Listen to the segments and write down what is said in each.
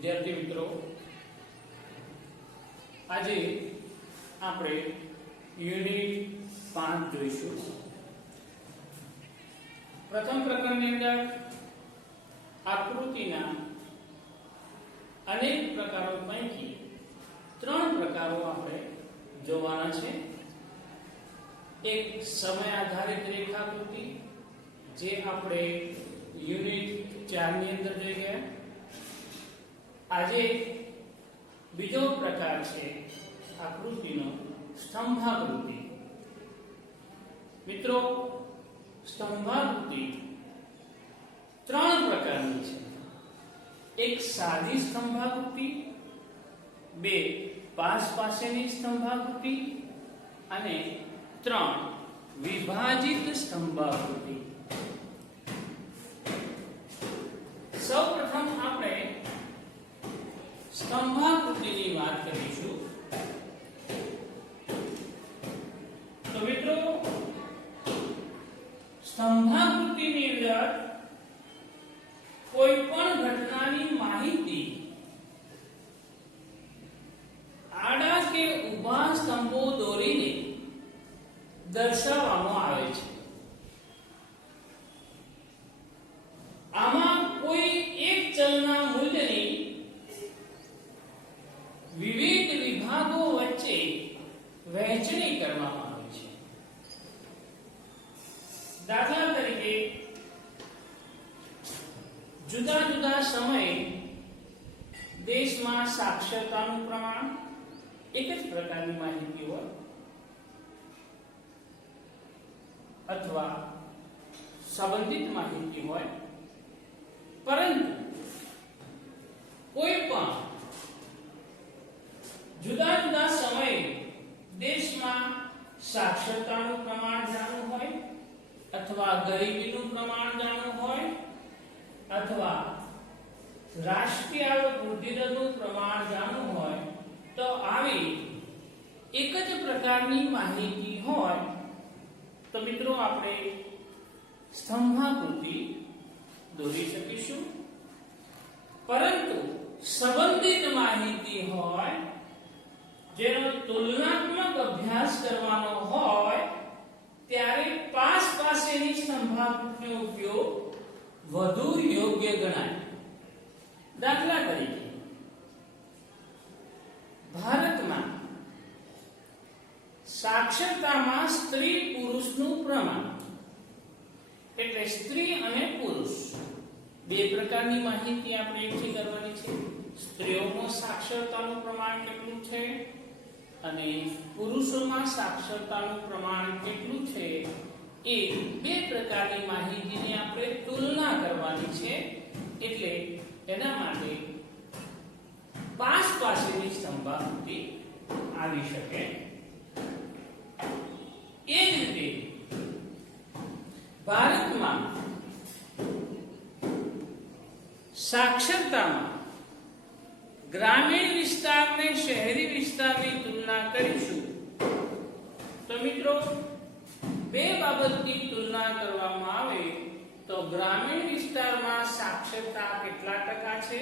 વિદ્યાર્થી મિત્રો, આજે આપણે યુનિટ 5 જોઈશું. પ્રથમ પ્રકરણની અંદર આકૃતિના અનેક પ્રકારો પૈકી 3 પ્રકારો આપણે જોવાના છે. એક સમય આધારિત રેખાકૃતિ, જે આપણે યુનિટ 4 ની અંદર જોઈ ગયા. આજે બીજો પ્રકાર છે આકૃતિનો સ્તંભાકૃતિ. મિત્રો, સ્તંભાકૃતિ 3 પ્રકારની છે. એક સાદી સ્તંભાકૃતિ, 2 પાસ પાસેની સ્તંભાકૃતિ અને 3 વિભાજિત સ્તંભાકૃતિ. સૌપ્રથમ આપણે સ્તંભાકૃતિની વાત કરીશું. તો મિત્રો, સ્તંભાકૃતિની અંદર કોઈ પણ ઘટનાની માહિતી આડા કે ઊભા સ્તંભો દોરીને દર્શાવવામાં આવે છે. આમાં કોઈ એક ચલના મૂલ્યની વિવિધ વિભાગો વચ્ચે વહેંચણી કરવામાં આવે છે. દાખલા તરીકે, જુદા જુદા સમયે દેશમાં સાક્ષરતાનું પ્રમાણ એક જ પ્રકારની માહિતી હોય, અથવા સંબંધિત માહિતી હોય, પરંતુ કોઈ પણ જુદા જુદા સમયે દેશમાં સાક્ષરતાનું પ્રમાણ જાણવું હોય, અથવા ગરીબીનું પ્રમાણ જાણવું હોય, અથવા રાષ્ટ્રીય આવક વૃદ્ધિ દરનું પ્રમાણ જાણવું હોય, તો આવી એક જ પ્રકારની માહિતી હોય તો મિત્રો આપણે સ્તંભાકૃતિ દોરી શકીશું. પરંતુ સંબંધિત માહિતી હોય, જેનો તુલનાત્મક અભ્યાસ કરવાનો હોય, ત્યારે પાસ પાસેની સ્તંભાકૃતિનો ઉપયોગ વધુ યોગ્ય ગણાય. દાખલા તરીકે, ભારતમાં સાક્ષરતામાં સ્ત્રી પુરુષનું પ્રમાણ, એટલે સ્ત્રી અને પુરુષ 2 પ્રકારની માહિતી આપણે એકઠી કરવાની છે. સ્ત્રીઓમાં સાક્ષરતાનું પ્રમાણ કેટલું છે અને પુરુષોમાં સાક્ષરતાનું પ્રમાણ કેટલું છે, એ 2 પ્રકારની માહિતીની આપણે તુલના કરવાની છે. એટલે એના માટે પાસ પાસેની સ્તંભાકૃતિ આવી શકે. એ જ રીતે ભારતમાં સાક્ષરતામાં ગ્રામીણ વિસ્તારને શહેરી વિસ્તારની તુલના કરીશું તો મિત્રો, 2 બાબતની તુલના કરવામાં આવે તો ગ્રામીણ વિસ્તારમાં સાક્ષરતા કેટલા ટકા છે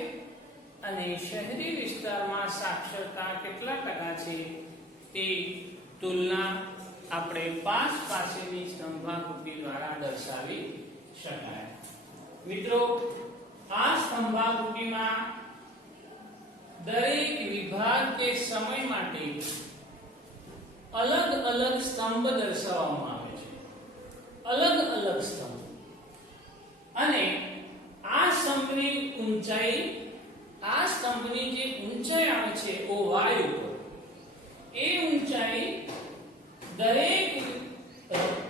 અને શહેરી વિસ્તારમાં સાક્ષરતા કેટલા ટકા છે, તે તુલના આપણે પાસ પાસેની સ્તંભાકૃતિ દ્વારા દર્શાવી શકાય. મિત્રો, આ સ્તંભાકૃતિમાં દરેક વિભાગ કે સમય માટે અલગ અલગ સ્તંભ દર્શાવવામાં આવે છે. અલગ અલગ સ્તંભ, અને આ સ્તંભની ઊંચાઈ, આ સ્તંભની જે ઊંચાઈ આવે છે OY ઉપર, એ ઊંચાઈ દરેક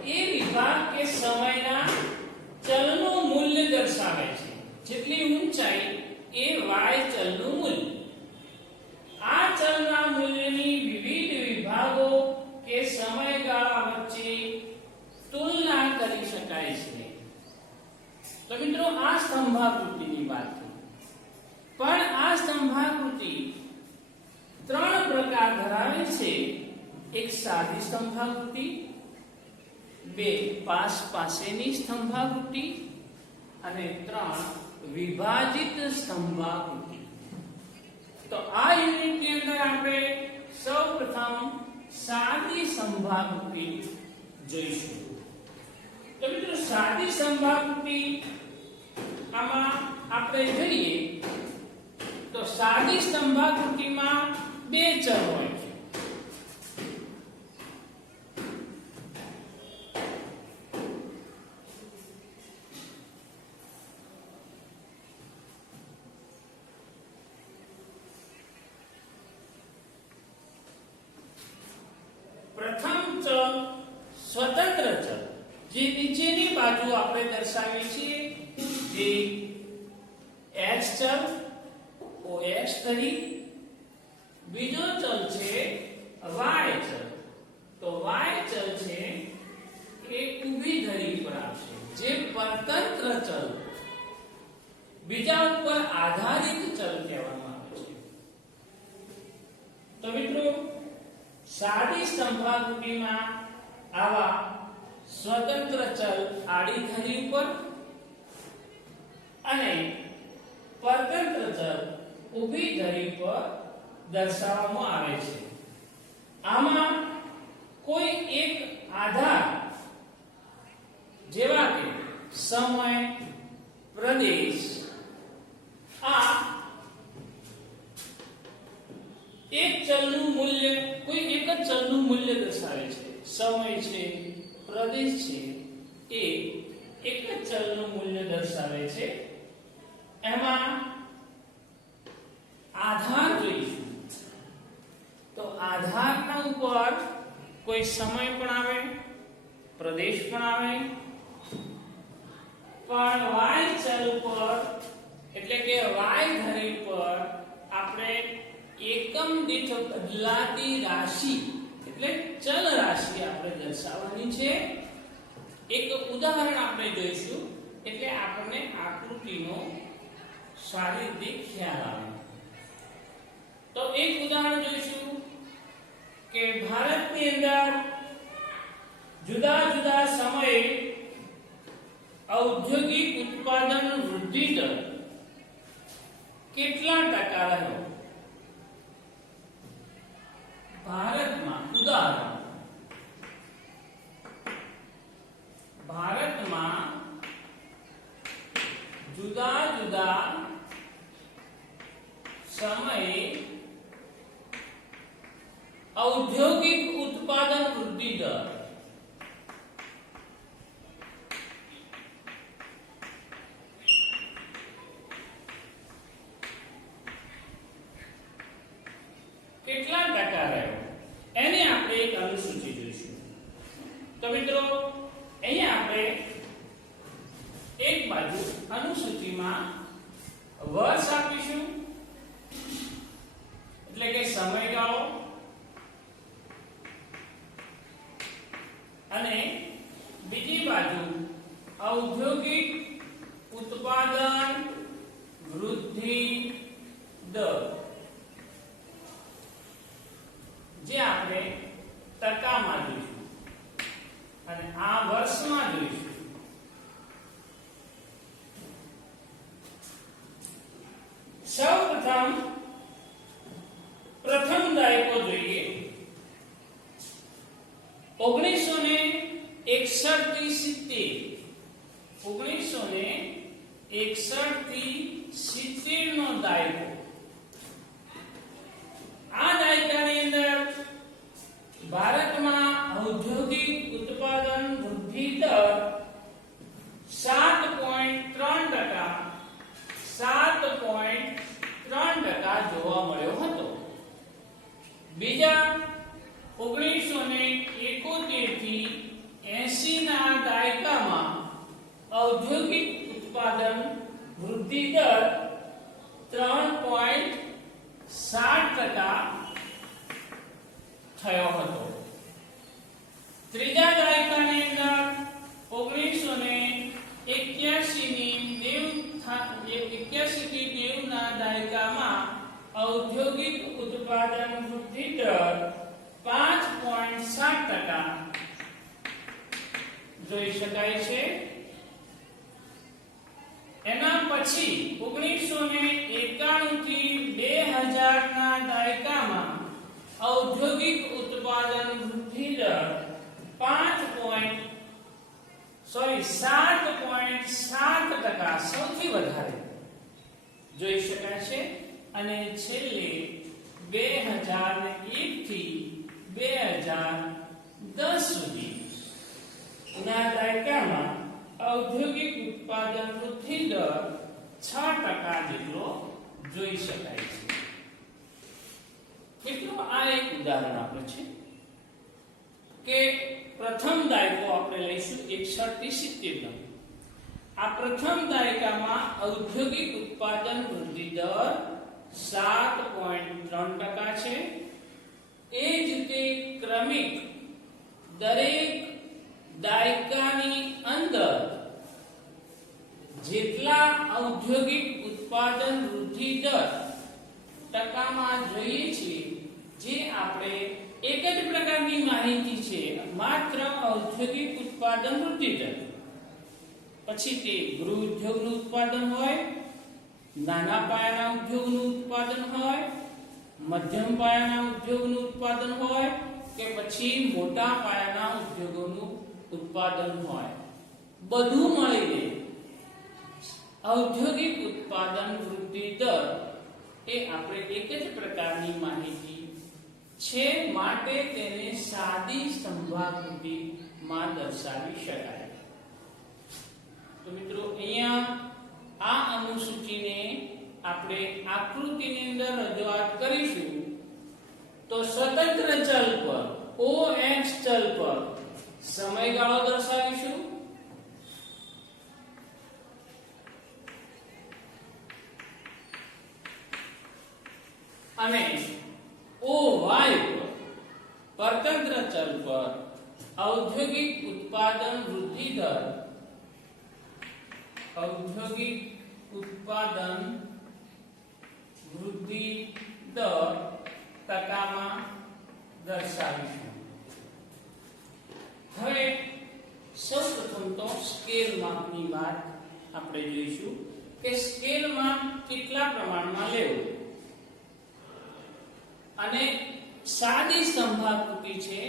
એ વિભાગ કે સમયના ચલનું મૂલ્ય દર્શાવે છે. જેટલી ઊંચાઈ એ y ચલનું મૂલ્ય. આ ચલના મૂલ્યની વિવિધ વિભાગો કે સમયગાળા વચ્ચે તુલના કરી શકાય છે. તો મિત્રો, આ સ્તંભાકૃતિની વાત થઈ. પણ આ સ્તંભાકૃતિ 3 પ્રકાર ધરાવે છે. એક સાદી સ્તંભાકૃતિ, 2 પાસ પાસેની સ્તંભાકૃતિ અને 3 વિભાજિત સ્તંભાકૃતિ. તો આ યુનિટની અંદર આપણે સૌપ્રથમ સાદી સંભાવૃત્તિ જોઈશું. તો મિત્રો સાદી સંભાવૃત્તિ આમાં આપણે જોઈએ તો સાદી સંભાવૃત્તિમાં બે ચલ હોય છે. પ્રથમ ચલ સ્વતંત્ર ચલ જે નીચેની બાજુ આપણે દર્શાવીએ છીએ, જે x ચલ OX ધરી. બીજો ચલ છે y ચલ. તો y ચલ છે એ ઊભી ધરી પર આવશે, જે પરતંત્ર ચલ, બીજા ઉપર આધારિત ચલ કહેવામાં આવે છે. તો મિત્રો સાદી સંભાવૃત્તિમાં આવા સ્વતંત્ર ચલ આડી ધરી ઉપર અને પરતંત્ર ચલ ઊભી ધરી પર દર્શાવવામાં આવે છે. આમાં કોઈ એક આધાર જેવા કે સમય, પ્રદેશ, આ એક ચલનું મૂલ્ય, કોઈ એક જ ચલનું મૂલ્ય દર્શાવે છે. સમય છે, પ્રદેશ છે, એ એક જ ચલનું મૂલ્ય દર્શાવે છે. એમાં આધાર જોઈશું. તો આધારના ઉપર કોઈ સમય પણ આવે, પ્રદેશ પણ આવે, પણ y ચલ ઉપર એટલે કે y ધરી પર આપણે એકમ દીઠ બદલાતી રાશિ એટલે ચલ રાશિ આપણે દર્શાવવાની છે. એક ઉદાહરણ આપણે જોઈશું એટલે આપણને આકૃતિનો સારી રીતે ખ્યાલ આવે. તો એક ઉદાહરણ જોઈશું કે ભારતની અંદર જુદા જુદા સમયે ઔદ્યોગિક ઉત્પાદન વૃદ્ધિ દર કેટલા ટકા રહ્યો. ભારતમાં ઉદાહરણ, ભારતમાં જુદા જુદા સમયે ઔદ્યોગિક ઉત્પાદન વૃદ્ધિ દર કેટલા ટકા રહ્યો, એની આપણે એક અનુસૂચિ જોઈશું. તો મિત્રો અહીંયા આપણે એક બાજુ અનુસૂચિમાં વર્ષ આપીશું એટલે કે સમયગાળો, અને બીજી બાજુ ઔદ્યોગિક ઉત્પાદન વૃદ્ધિ દર, જે આપણે ટકામાં જોઈશું અને આ વર્ષમાં જોઈશું. સૌપ્રથમ પ્રથમ દાયકો જોઈએ. 1961 થી 70, 1961 થી 70 નો દાયકો. આ દાયકાની અંદર ભારતમાં ઔદ્યોગિક ઉત્પાદન વૃદ્ધિ દર 7.3%, 7.3% જોવા મળ્યો હતો. બીજા 1971 થી 80 ના દાયકામાં ઔદ્યોગિક ઉત્પાદન વૃદ્ધિ દર 3.60% થયો હતો. ત્રીજા દાયકાની અંદર 1981 થી 90 ના દાયકામાં ઔદ્યોગિક ઉત્પાદન વૃદ્ધિ દર 5.7% જોઈ શકાય છે. એના પછી 1991 થી 2000 ના દાયકામાં ઔદ્યોગિક ઉત્પાદન વૃદ્ધિ દર 7.7% સૌથી વધારે જોઈ શકાય છે અને છેલ્લે 2001 થી 2010 સુધી ના દાયકામાં ઔદ્યોગિક ઉત્પાદન વૃદ્ધિ દર 6% જેટલો જોઈ શકાય છે. મિત્રો આ એક ઉદાહરણ આપે છે કે પ્રથમ દાયકો આપણે લઈશું 61 થી 70 નો. આ પ્રથમ દાયકામાં ઔદ્યોગિક ઉત્પાદન વૃદ્ધિ દર 7.3% છે. એ જ રીતે ક્રમિક દરેક દાયકાની અંદર જેટલા ઔદ્યોગિક ઉત્પાદન વૃદ્ધિ દર ટકામાં જોઈએ છીએ, જે આપણે એક જ પ્રકારની માહિતી છે, માત્ર ઔદ્યોગિક ઉત્પાદન વૃદ્ધિ દર. પછી તે ગૃહ ઉદ્યોગનું ઉત્પાદન હોય, નાના પાયાના ઉદ્યોગનું ઉત્પાદન હોય, મધ્યમ પાયાના ઉદ્યોગનું ઉત્પાદન હોય કે પછી મોટા પાયાના ઉદ્યોગોનું ઉત્પાદન હોય, બધું મળીને ઔદ્યોગિક ઉત્પાદન વૃદ્ધિ દર એ આપણે એક જ પ્રકારની માહિતી છે, માટે તેને સાદી સ્તંભાકૃતિમાં દર્શાવી શકાય. તો મિત્રો અહીંયા આ અનુસૂચિને આપણે આકૃતિની અંદર રજૂઆત કરીશું. તો સ્વતંત્ર ચલ પર OX ચલ પર સમયગાળો દર્શાવીશું, અને OY પર પરતંત્ર ચલ પર ઔદ્યોગિક ઉત્પાદન વૃદ્ધિ દર ટકામાં દર્શાવીશું. હવે સૌપ્રથમ તો સ્કેલ માપની વાત આપણે જોઈશું કે સ્કેલ માપ કેટલા પ્રમાણમાં લેવું. અને સાદી સ્તંભાકૃતિ છે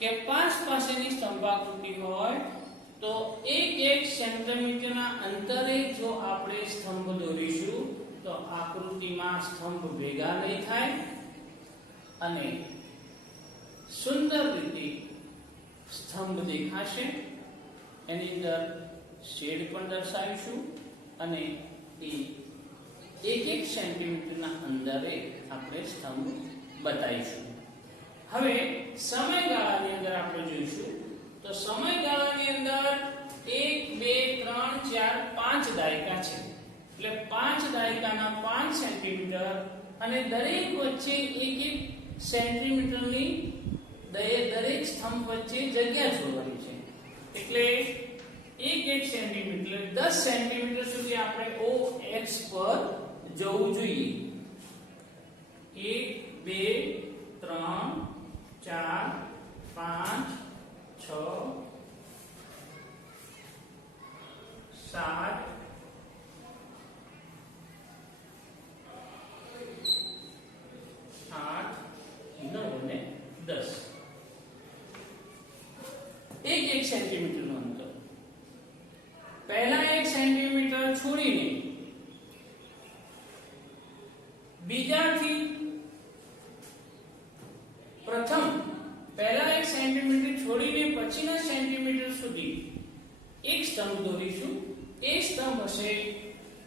કે પાસેની સ્તંભાકૃતિ હોય તો 1 સેન્ટીમીટરના અંતરે જો આપણે સ્તંભ દોરીશું તો આકૃતિમાં સ્તંભ ભેગા નહીં થાય અને સુંદર રીતે સ્તંભ દેખાશે. એની અંદર શેડ પણ દર્શાવીશું અને એ 1 સેન્ટીમીટરના અંતરે આપણે સ્તંભ બતાવીશું. હવે સમયગાળાની અંદર આપણે જોઈશું તો સમયગાળાની અંદર 1 2 3 4 5 દાયકા છે, એટલે 5 દાયકાના 5 સેન્ટીમીટર અને દરેક વચ્ચે 1 સેન્ટીમીટરની દરેક સ્તંભ વચ્ચે જગ્યા છોડવાની છે. એટલે 1 સેન્ટીમીટર 10 સેન્ટીમીટર સુધી આપણે OX પર જવું જોઈએ. 1 2 3 4 5 6 7 8 9 અને 10. 1 સેન્ટીમીટરનું અંતર. પહેલા 1 સેન્ટીમીટર છોડીને બીજાથી પ્રથમ પહેલા 1 સેન્ટીમીટર છોડીને પછીના સેન્ટીમીટર સુધી એક સ્તંભ દોરીશું. એ સ્તંભ હશે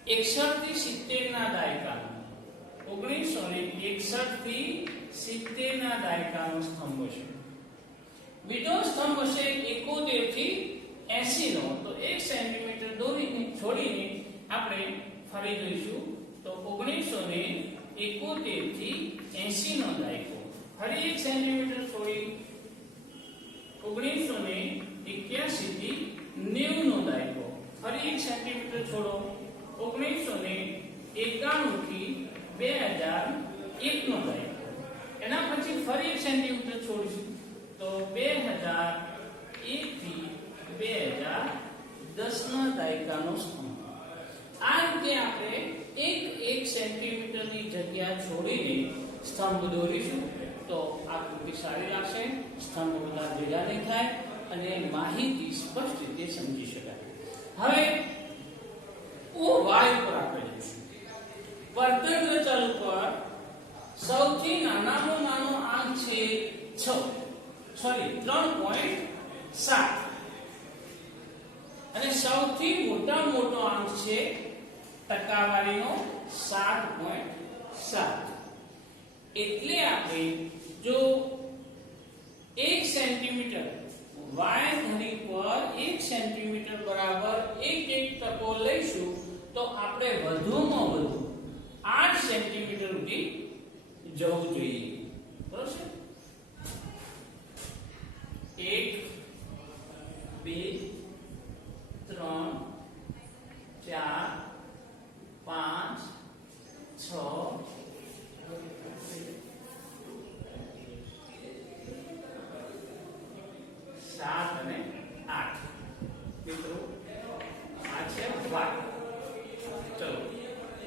61 થી 70 ના દાયકાનો. 1961 થી 70 ના દાયકાનો સ્તંભ છે. બીજો સ્તંભ હશે 71 થી 80 નો. તો 1 સેન્ટીમીટર દોરીને છોડીને આપણે ફરી જોઈશું તો 1971 થી 80 નો દાયકો. ફરી 1 સેન્ટીમીટર છોડી 1981 થી 90 નો દાયકો. ફરી 1 સેન્ટીમીટર છોડો 1991 થી 2001 નો દાયકો. એના પછી ફરી 1 સેન્ટીમીટર છોડીશું તો 2001 થી 2010 ના દાયકાનો સ્તંભ. આ રીતે આપણે 1 સેન્ટીમીટર મીટરની જગ્યા છોડીને સ્તંભ દોરીશું તો આકૃતિ સારી લાગશે, સ્તંભ બધા ભેગા નહીં થાય અને માહિતી સ્પષ્ટ રીતે સમજી શકાય. હવે ઓ વાય પર આપણે જઈશું. વર્તુળ ચલ પર સૌથી નાનામાં નાનો આંક છે 3.7 અને સૌથી મોટામાં મોટો આંક છે ટકાવારીનો 7.7. એટલે આપણે જો 1 સેન્ટીમીટર વાય ધરી પર 1 સેન્ટીમીટર બરાબર 1 લઈશું તો આપણે વધુમાં વધુ 8 સેન્ટીમીટર સુધી જવું જોઈએ. બરોબર છે? 1 2 3 4 5 6 7 અને 8. મિત્રો આ છે વાય. ચલો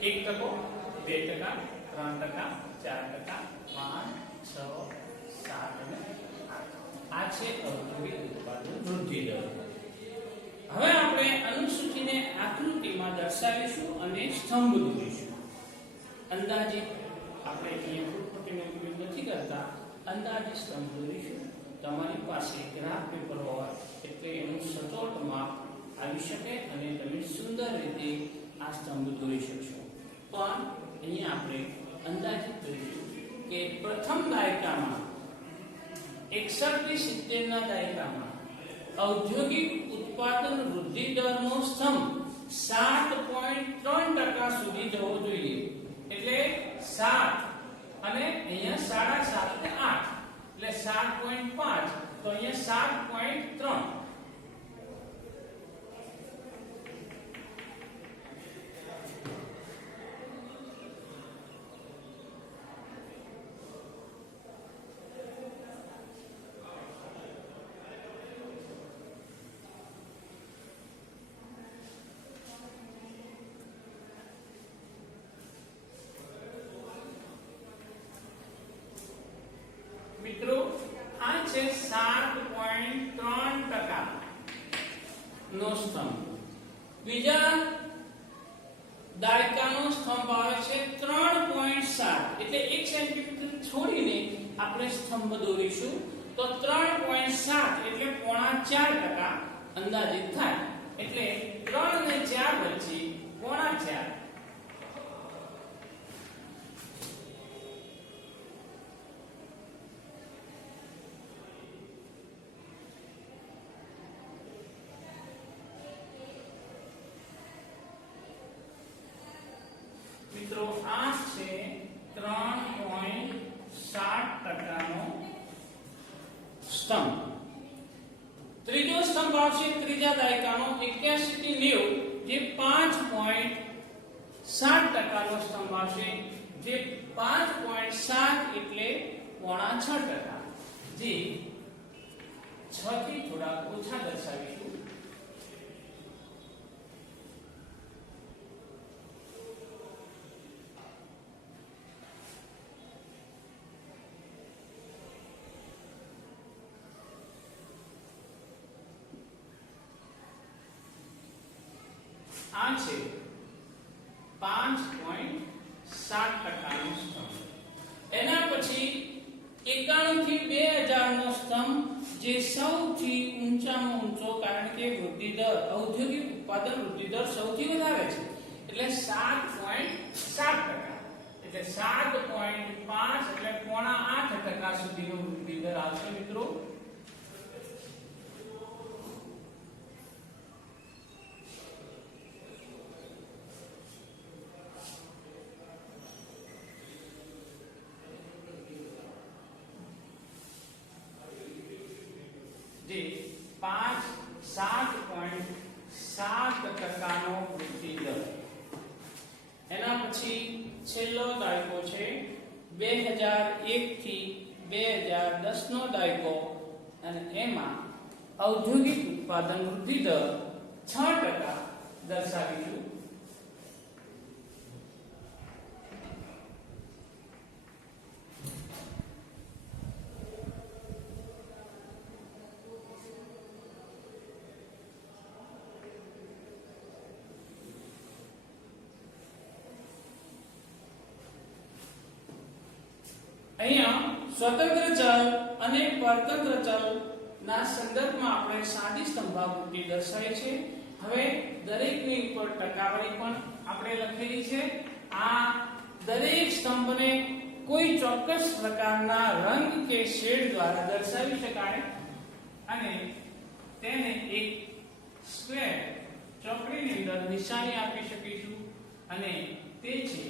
1%, 2%, 3%, 4%, 5, 6, 7 અને 8. આ છે ઔદ્યોગિક ઉત્પાદન વૃદ્ધિ દર. હવે આપણે અનુસૂચિને આકૃતિમાં દર્શાવીશું અને સ્તંભ દોરીશું. અંદાજિત આપણે અહીંયા ફૂટપટ્ટીનો ઉપયોગ નથી કરતા, અંદાજિત સ્તંભ દોરીશું. તમારી પાસે ગ્રાફ પેપર હોય એટલે એનું સચોટ માપ આવી શકે અને તમે સુંદર રીતે આ સ્તંભ દોરી શકશો. પણ અહીંયા આપણે અંદાજિત કરીશું કે પ્રથમ દાયકામાં 61 થી 70 ના દાયકામાં ઔદ્યોગિક ઉત્પાદન વૃદ્ધિ દરનો સ્તંભ 7.3% સુધી જવો જોઈએ. એટલે 7 અને અહીંયા 7.5 અને 8 એટલે 7.5 તો અહીંયા 7.3. મિત્રો આ છે 7.3% નો સ્તંભ. બીજા દાયકાનો સ્તંભ આવે છે 3.7 એટલે 1 સેન્ટીમીટર છોડીને આપણે સ્તંભ દોરીશું તો 3.7 એટલે 4.5% અંદાજિત થાય. એટલે 3 અને 4 વચ્ચે 4.5. મિત્રો આ છે 3.7% નો સ્તંભ. ત્રીજો સ્તંભ આવશે ત્રીજા દાયકાનો 81 થી 90 જે 5.7% નો સ્તંભ આવશે. જે 5.7 એટલે 4.5%, જે 6 થી થોડા ઓછા દર્શાવીશું. આ છે 5.7% નો સ્તંભ. એના પછી 91 થી 2000 નો સ્તંભ જે સૌથી ઊંચામાં ઊંચો, કારણ કે વૃદ્ધિ દર ઔદ્યોગિક ઉત્પાદન વૃદ્ધિ દર સૌથી વધારે છે એટલે 7.7%. એટલે 7.5 એટલે 8.5% સુધીનો વૃદ્ધિ દર આવશે. મિત્રો જે 7.7% નો વૃદ્ધિ દર. એના પછી છેલ્લો દાયકો છે 2001 થી 2010 નો દાયકો અને એમાં ઔદ્યોગિક ઉત્પાદન વૃદ્ધિ દર 6% દર્શાવીશું. અહીંયા સ્વતંત્ર ચલ અને પરતંત્ર ચલ ના સંદર્ભમાં આપણે સાદી સ્તંભાકૃતિ દર્શાવી છે. હવે દરેકની ઉપર ટકાવારી પણ આપણે લખેલી છે. આ દરેક સ્તંભને કોઈ ચોક્કસ પ્રકારના રંગ કે શેડ દ્વારા દર્શાવી શકાય અને તેને એક સ્ક્વેર ચોકડીની અંદર નિશાની આપી શકીશું અને તે છે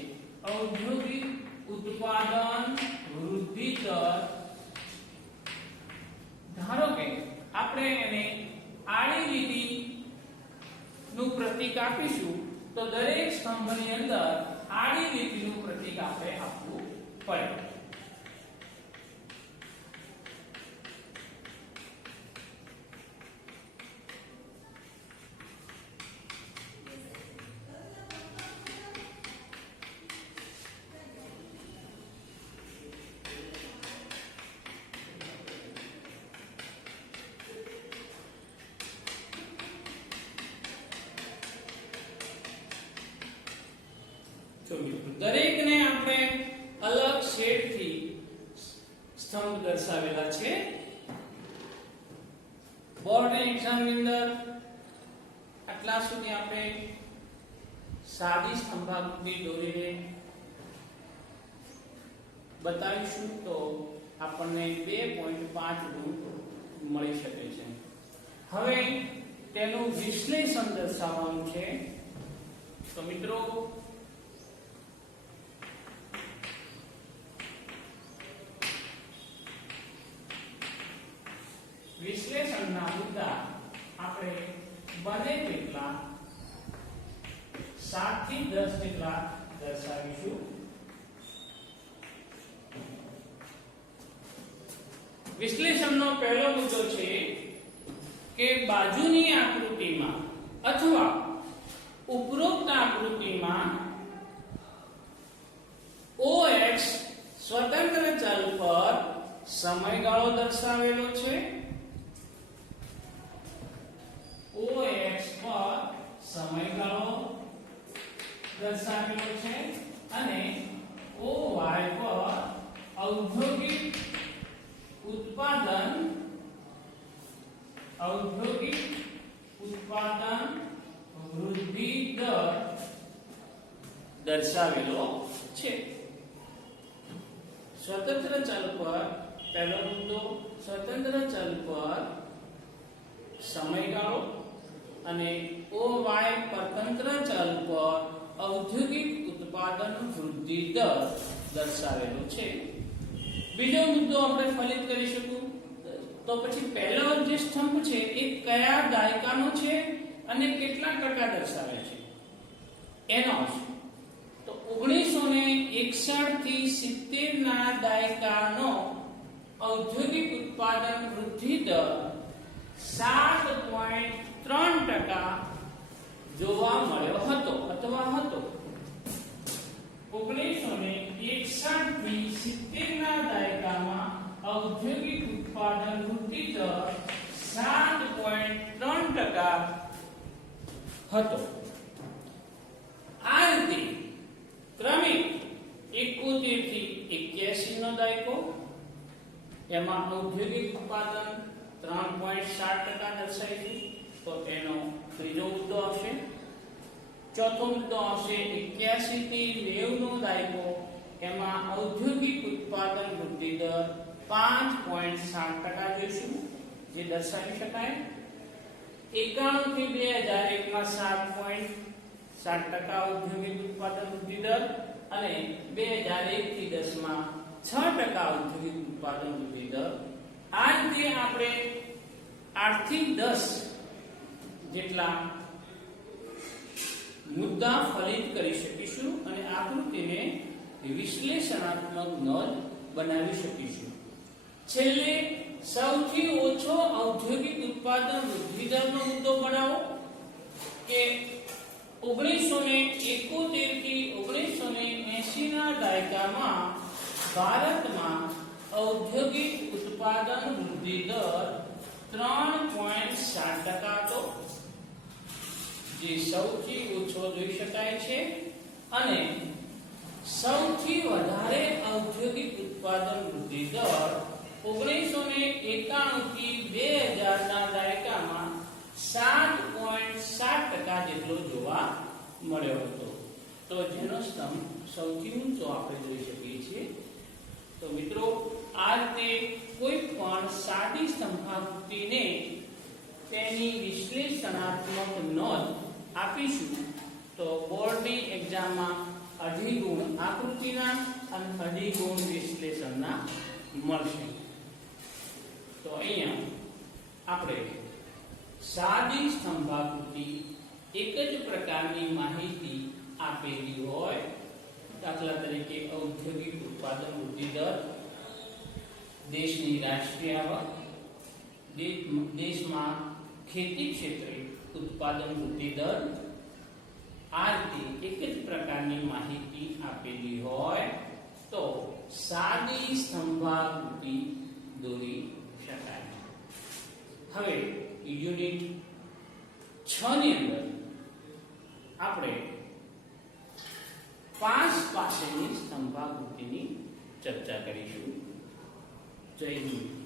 ઔદ્યોગિક ઉત્પાદન વૃદ્ધિ દર. ધારો કે આપણે એને આડી લીટી નું પ્રતીક આપીશું તો દરેક સ્તંભની અંદર આડી લીટીનું પ્રતીક આપણે આપવું પડે. દરેકને આપણે અલગ શેડથી સ્તંભ દર્શાવેલા છે. બોર્ડ એક્ઝામની અંદર આટલા સુધી આપણે સાદી સ્તંભાકૃતિ દોરીને બતાવીશું તો આપણને 2.5 ગુણ મળી શકે છે. હવે તેનું વિશ્લેષણ દર્શાવવાનું છે. તો મિત્રો વિશ્લેષણના મુદ્દા આપણે બને તેટલા 7 થી 10 જેટલા દર્શાવીશું. વિશ્લેષણનો પહેલો મુદ્દો છે કે બાજુની આકૃતિમાં અથવા ઉપરોક્ત આકૃતિમાં OX સ્વતંત્ર ચલ પર સમયગાળો દર્શાવેલો છે. OX પર સમયગાળો દર્શાવેલો છે અને OY પર ઔદ્યોગિક ઉત્પાદન વૃદ્ધિ દર દર્શાવેલો છે. સ્વતંત્ર ચલ પર પહેલો મુદ્દો સ્વતંત્ર ચલ પર સમયગાળો અને OY પરતંત્ર ચલ પર ઔદ્યોગિક ઉત્પાદન વૃદ્ધિ દર દર્શાવેલો છે. બીજો મુદ્દો આપણે ફલિત કરી શકું તો પછી પહેલો જે સ્તંભ છે એ કયા દાયકાનો છે અને કેટલા ટકા દર્શાવે છે એનો તો 1961 થી 70 ના દાયકાનો ઔદ્યોગિક ઉત્પાદન વૃદ્ધિ દર 7.3% જોવા મળ્યો હતો અથવા હતો. 1961 થી 70 ના દાયકામાં ઔદ્યોગિક ઉત્પાદન વૃદ્ધિ દર 7.3% હતો. આ રીતે ક્રમિક 71 થી 81 નો દાયકો એમાં ઔદ્યોગિક ઉત્પાદન 3.7% દર્શાય છે તો એનો ત્રીજો મુદ્દો આવશે. ચોથો મુદ્દો આવશે 81 થી 90 નો દાયકો એમાં ઔદ્યોગિક ઉત્પાદન વૃદ્ધિ દર 5.7% જોઈશું જે દર્શાવી શકાય. 91 થી 2001 માં 7.7% ઔદ્યોગિક ઉત્પાદન વૃદ્ધિ દર અને 2001 થી 10 માં 6% ઔદ્યોગિક ઉત્પાદન વૃદ્ધિ દર. આ રીતે આપણે 8 થી 10 જેટલા મુદ્દા ફલિત કરી શકીશું અને આકૃતિને વિશ્લેષણાત્મક નોંધ બનાવી શકીશું. છેલ્લે સૌથી ઓછો ઔદ્યોગિક ઉત્પાદન વૃદ્ધિ દરનો મુદ્દો બનાવો કે 1971 થી 1980 ના દાયકામાં ભારતમાં ઔદ્યોગિક ઉત્પાદન વૃદ્ધિ દર 3.7% હતો જે સૌથી ઓછો જોઈ શકાય છે અને સૌથી વધારે ઔદ્યોગિક ઉત્પાદન વૃદ્ધિ દર 1991 થી 2000 ના દાયકામાં 7.7% જેટલો જોવા મળ્યો હતો. તો જેનો સ્તંભ સૌથી ઊંચો આપણે જોઈ શકીએ છીએ. તો મિત્રો, આ રીતે કોઈ પણ સાદી સ્તંભાકૃતિને તેની વિશ્લેષણાત્મક નોંધ આપીશું તો બોર્ડની એક્ઝામમાં 2.5 ગુણ આકૃતિના અને 2.5 ગુણ વિશ્લેષણના મળશે. તો અહીંયા આપણે સાદી સ્તંભાકૃતિ એક જ પ્રકારની માહિતી આપેલી હોય, દાખલા તરીકે ઔદ્યોગિક ઉત્પાદન વૃદ્ધિ દર, દેશની રાષ્ટ્રીય આવક, દેશમાં ખેતી ક્ષેત્રે ઉત્પાદન વૃદ્ધિ દર, આ રીતે એક જ પ્રકારની માહિતી આપેલી હોય તો સાદી સ્તંભાકૃતિ દોરી શકાય. હવે યુનિટ 6 ની અંદર આપણે 5 પાસેની સ્તંભાકૃતિની ચર્ચા કરીશું. જય હિન્દ.